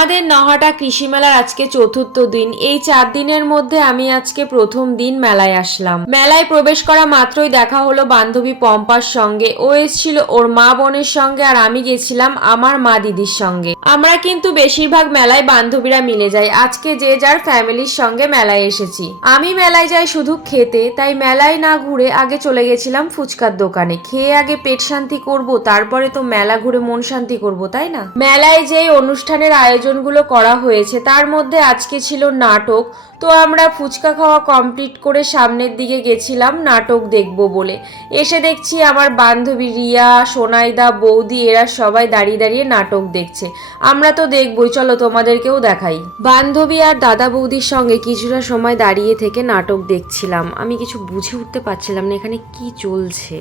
আমাদের নহাটা কৃষি মেলার আজকে চতুর্থ দিন। এই 4 দিনের মধ্যে আমি আজকে প্রথম দিন মেলায় আসলাম। মেলায় প্রবেশ করা মাত্রই দেখা হলো বান্ধবী পম্পার সঙ্গে। ও এসেছিল ওর মা বোনের সঙ্গে আর আমি গেছিলাম আমার মা দিদির সঙ্গে। আমরা কিন্তু বেশিরভাগ মেলায় বান্ধবীরা মিলে যাই। আজকে যে যার ফ্যামিলির সঙ্গে মেলায় এসেছি। আমি মেলায় যাই শুধু খেতে, তাই মেলায় না ঘুরে আগে চলে গেছিলাম ফুচকার দোকানে। খেয়ে আগে পেট শান্তি করব, তারপরে তো মেলা ঘুরে মন শান্তি করব, তাই না? মেলায় যে অনুষ্ঠানের আয়োজনগুলো করা হয়েছে তার মধ্যে আজকে ছিল নাটক। তো আমরা ফুচকা খাওয়া কমপ্লিট করে সামনের দিকে গেছিলাম নাটক দেখব বলে। এসে দেখছি আমার বান্ধবী রিয়া, সোনাইদা, বৌদি এরা সবাই দাঁড়িয়ে দাঁড়িয়ে নাটক দেখছে। আমরা তো দেখবই, চলো তোমাদেরকেও দেখাই। বান্ধবী আর দাদা বৌদির সঙ্গে কিছুটা সময় দাঁড়িয়ে থেকে নাটক দেখছিলাম। আমি কিছু বুঝে উঠতে পারছিলাম না এখানে কি চলছে,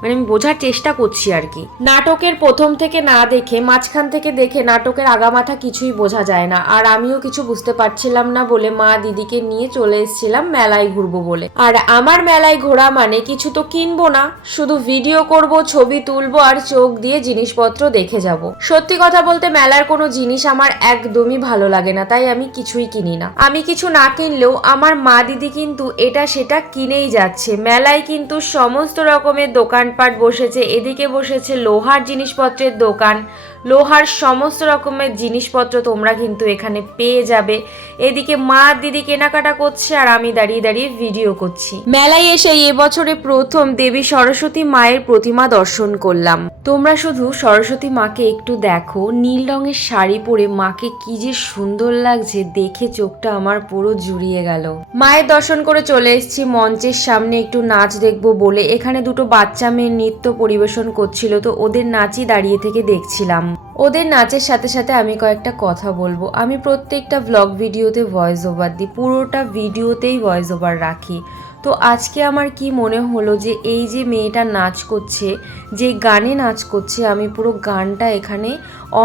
মানে আমি বোঝার চেষ্টা করছি আর কি। নাটকের প্রথম থেকে না দেখে মাঝখান থেকে দেখে নাটকের আগামাথা কিছুই বোঝা যায় না। আর আমিও কিছু বুঝতে পারছিলাম না বলে মা দিদিকে নিয়ে চলে এসেছিলাম মেলায় ঘুরবো বলে। আর আমার মেলায় ঘোরা মানে কিছু তো কিনবো না, শুধু ভিডিও করব, ছবি তুলবো আর চোখ দিয়ে জিনিসপত্র দেখে যাব। সত্যি কথা বলতে মেলার কোনো জিনিস আমার একদমই ভালো লাগে না, তাই আমি কিছুই কিনি না। আমি কিছু না কিনলেও আমার মা দিদি কিন্তু এটা সেটা কিনেই যাচ্ছে। মেলায় কিন্তু সমস্ত রকমের দোকানপাট বসেছে। এদিকে বসেছে লোহার জিনিসপত্রের দোকান, লোহার সমস্ত রকমের জিনিসপত্র তোমরা কিন্তু এখানে পেয়ে যাবে। এদিকে মা দিদি কেনাকাটা করছে আর আমি দাঁড়িয়ে দাঁড়িয়ে ভিডিও করছি। মেলায় এসে এবছরে প্রথম দেবী সরস্বতী মায়ের প্রতিমা দর্শন করলাম। তোমরা শুধু সরস্বতী মাকে একটু দেখো, নীল রঙের শাড়ি পরে মাকে কি যে সুন্দর লাগছে, দেখে চোখটা আমার পুরো জুড়িয়ে গেল। মায়ের দর্শন করে চলে এসেছি মঞ্চের সামনে একটু নাচ দেখবো বলে। এখানে দুটো বাচ্চা মেয়ে নৃত্য পরিবেশন করছিল, তো ওদের নাচই দাঁড়িয়ে থেকে দেখছিলাম। ওদের নাচের সাথে সাথে আমি কয়েকটা কথা বলবো। আমি প্রত্যেকটা ব্লগ ভিডিওতে ভয়েস ওভার দিই, পুরোটা ভিডিওতেই ভয়েস ওভার রাখি। তো আজকে আমার কি মনে হলো যে এই যে মেয়েটা নাচ করছে, যে গানে নাচ করছে, আমি পুরো গানটা এখানে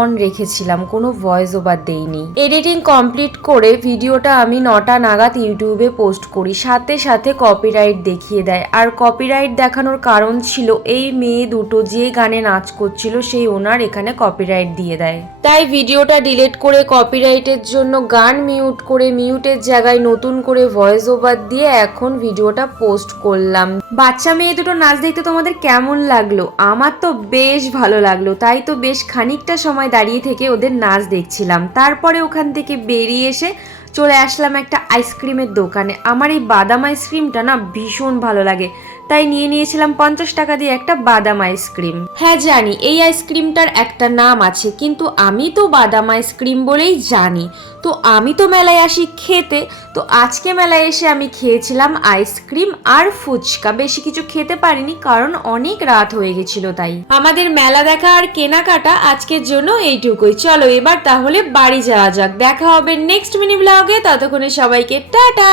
অন রেখেছিলাম, কোনো ভয়েস ওভার দেইনি। এডিটিং কমপ্লিট করে ভিডিওটা আমি 9টা নাগাদ ইউটিউবে পোস্ট করি, সাথে সাথে কপিরাইট দেখিয়ে দেয়। আর কপিরাইট দেখানোর কারণ ছিল এই মেয়ে দুটো যে গানে নাচ করছিল সেই ওনার এখানে কপিরাইট দিয়ে দেয়, তাই ভিডিওটা ডিলিট করে কপিরাইটের জন্য গান মিউট করে মিউটের জায়গায় নতুন করে ভয়েস ওভার দিয়ে এখন ভিডিওটা পোস্ট করলাম। বাচ্চা মেয়ে দুটো নাচ দেখতে তোমাদের কেমন লাগলো? আমার তো বেশ ভালো লাগলো, তাই তো বেশ খানিকটা সময় দাঁড়িয়ে থেকে ওদের নাচ দেখছিলাম। তারপরে ওখান থেকে বেরিয়ে এসে চলে আসলাম একটা আইসক্রিমের দোকানে। আমার এই বাদাম আইসক্রিমটা না ভীষণ ভালো লাগে, তাই নিয়ে নিয়েছিলাম 50 টাকা দিয়ে একটা বাদাম আইসক্রিম। হ্যাঁ জানি এই আইসক্রিমটার একটা নাম আছে, কিন্তু আমি তো বাদাম আইসক্রিম বলেই জানি। তো আমি তো মেলায় আসি খেতে, তো আজকে মেলায় এসে আমি খেয়েছিলাম আইসক্রিম আর ফুচকা। বেশি কিছু খেতে পারিনি কারণ অনেক রাত হয়ে গেছিল। তাই আমাদের মেলা দেখা আর কেনাকাটা আজকের জন্য এইটুকুই। চলো এবার তাহলে বাড়ি যাওয়া যাক। দেখা হবে নেক্সট মিনি ব্লগে, ততক্ষণে সবাইকে টাটা।